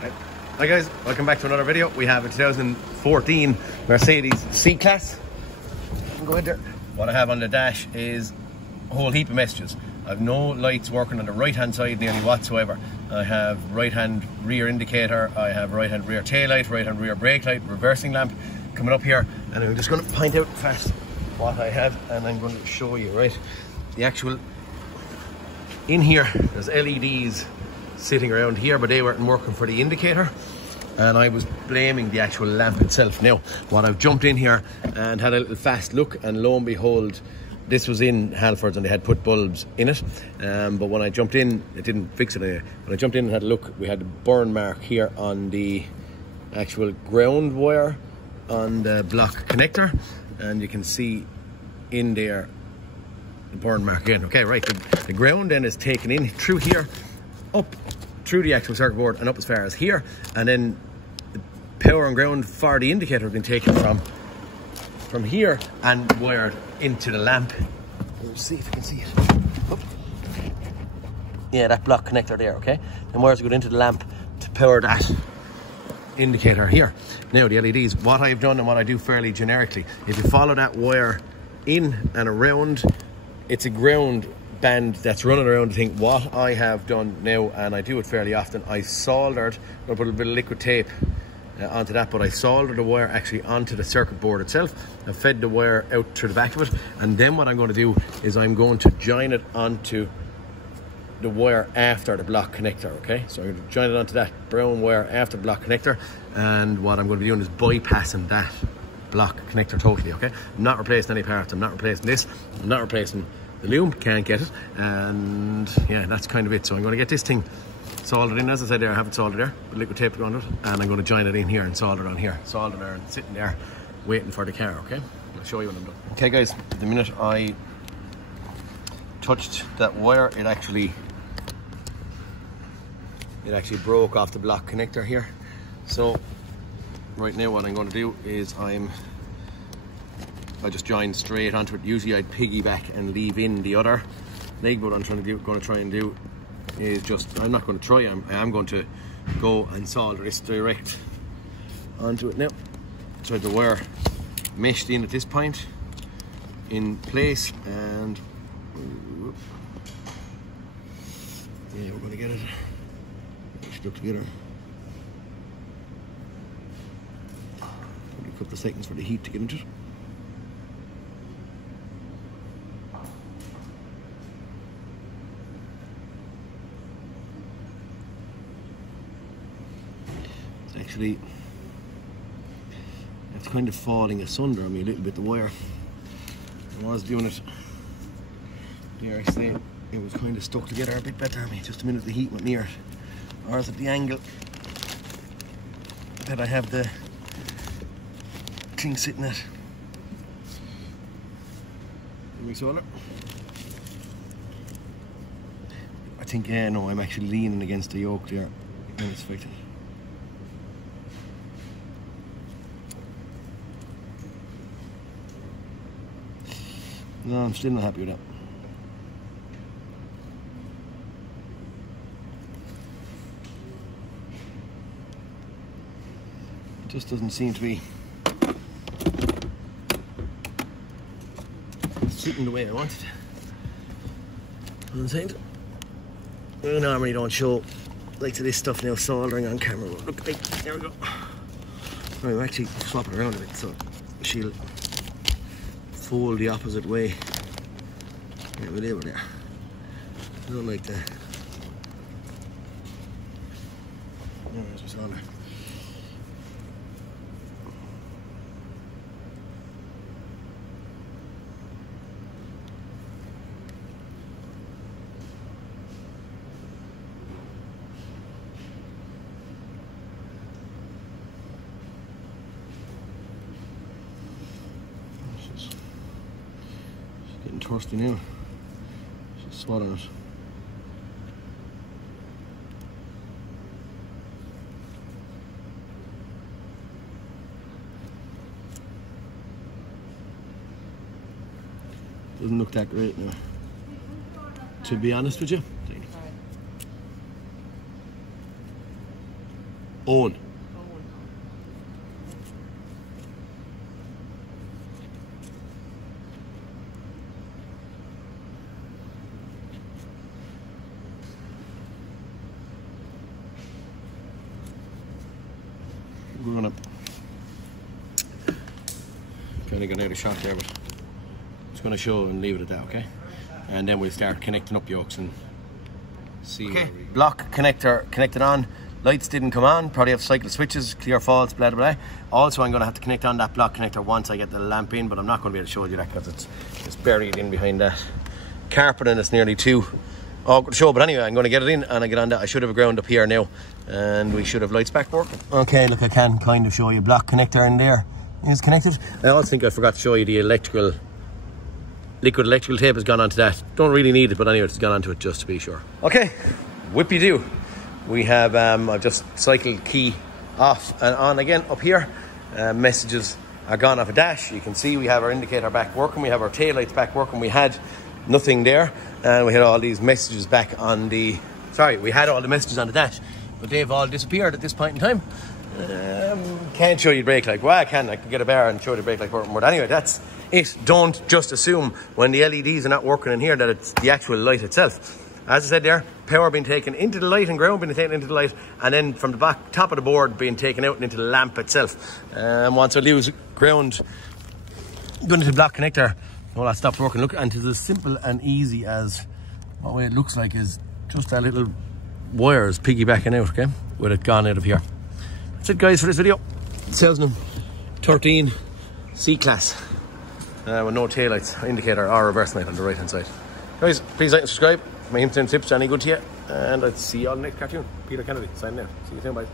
Hi guys, welcome back to another video. We have a 2014 Mercedes C-Class. Go in there. What I have on the dash is a whole heap of messages. I have no lights working on the right hand side nearly whatsoever. I have right hand rear indicator, I have right hand rear tail light, right hand rear brake light, reversing lamp coming up here, and I'm just going to point out fast what I have, and I'm going to show you, right? The actual, in here, there's LEDs sitting around here, but they weren't working for the indicator, and I was blaming the actual lamp itself. Now, what I've jumped in here and had a little fast look, and lo and behold, this was in Halfords and they had put bulbs in it, but when I jumped in, it didn't fix it. When I jumped in and had a look, we had a burn mark here on the actual ground wire on the block connector, and you can see in there the burn mark again. Okay, right, the ground then is taken in through here, up through the actual circuit board and up as far as here, and then the power and ground for the indicator have been taken from here and wired into the lamp. Let's see if you can see it. Oh. Yeah, that block connector there, okay? And wires go into the lamp to power that indicator here. Now the LEDs, what I've done and what I do fairly generically, if you follow that wire in and around, it's a ground band that's running around the thing. What I have done now, and I do it fairly often, I soldered, I put a bit of liquid tape onto that, but I soldered the wire actually onto the circuit board itself. I fed the wire out through the back of it, and then what I'm going to do is I'm going to join it onto the wire after the block connector, okay? So I'm going to join it onto that brown wire after the block connector, and what I'm going to be doing is bypassing that block connector totally, okay? I'm not replacing any parts, I'm not replacing this, I'm not replacing the loom, can't get it, and yeah, that's kind of it. So I'm going to get this thing soldered in, as I said there, I have it soldered there, with liquid tape around it, and I'm going to join it in here and solder it on here, solder there and sitting there waiting for the car, okay? I'll show you when I'm done. Okay guys, the minute I touched that wire, it actually broke off the block connector here. So right now what I'm going to do is I just join straight onto it. Usually I'd piggyback and leave in the other leg, but what I'm going to try and do is just, I'm not going to try, I am going to go and solder this direct onto it now. So I have the wire meshed in at this point in place, and yeah, we're going to get it stuck together. Probably a couple of seconds for the heat to get into it. Actually, it's kind of falling asunder on me a little bit, the wire. I was doing it there, I say it was kind of stuck together a bit better on me. Just a minute the heat went near it, or is it the angle that I have the thing sitting at? Let me solder. I think, yeah, no, I'm actually leaning against the yoke there, and it's affected. No, I'm still not happy with that. It just doesn't seem to be sitting the way I want it. I normally don't show like to this stuff now, soldering on camera. Look, there we go. Right, I'm actually swapping around a bit so she'll fold the opposite way. Yeah, we're there. I don't like that. Yeah, there's my solder. Getting thirsty now. Just swat on it. Doesn't look that great now, to be honest with you. Owen. We're gonna kind of get out of shot there, but it's going to show and leave it at that, okay? And then we'll start connecting up yokes and see. Okay, block connector connected on. Lights didn't come on, probably have cycle switches, clear, false, blah, blah, blah. Also, I'm going to have to connect on that block connector once I get the lamp in, but I'm not going to be able to show you that because it's buried in behind that carpet and it's nearly too awkward to show. But anyway, I'm going to get it in and I get on that. I should have a ground up here now and we should have lights back working. Okay, look, I can kind of show you block connector in there is connected. I also think I forgot to show you the liquid electrical tape has gone onto that. Don't really need it, but anyway, it's gone onto it just to be sure. Okay, whippy-do. We have, I've just cycled key off and on again up here. Messages are gone off a dash. You can see we have our indicator back working. We have our tail lights back working. We had nothing there. And we had all these messages back on the... Sorry, we had all the messages on the dash, but they've all disappeared at this point in time. Can't show you brake light. Well, I can get a bar and show you the brake light working. But anyway, that's it. Don't just assume when the LEDs are not working in here that it's the actual light itself. As I said there, power being taken into the light and ground being taken into the light, and then from the back top of the board being taken out and into the lamp itself. Once I lose ground, going into the block connector, all that stopped working. Look, and it's as simple and easy as what way it looks like is just that little wires piggybacking out, okay, with it gone out of here. That's it, guys, for this video. 2013 C-Class with no taillights, indicator or reverse light on the right hand side. Guys, please like and subscribe. My hints and tips are any good to you, and I'll see you all in the next cartoon. Peter Kennedy signing out. See you soon, bye.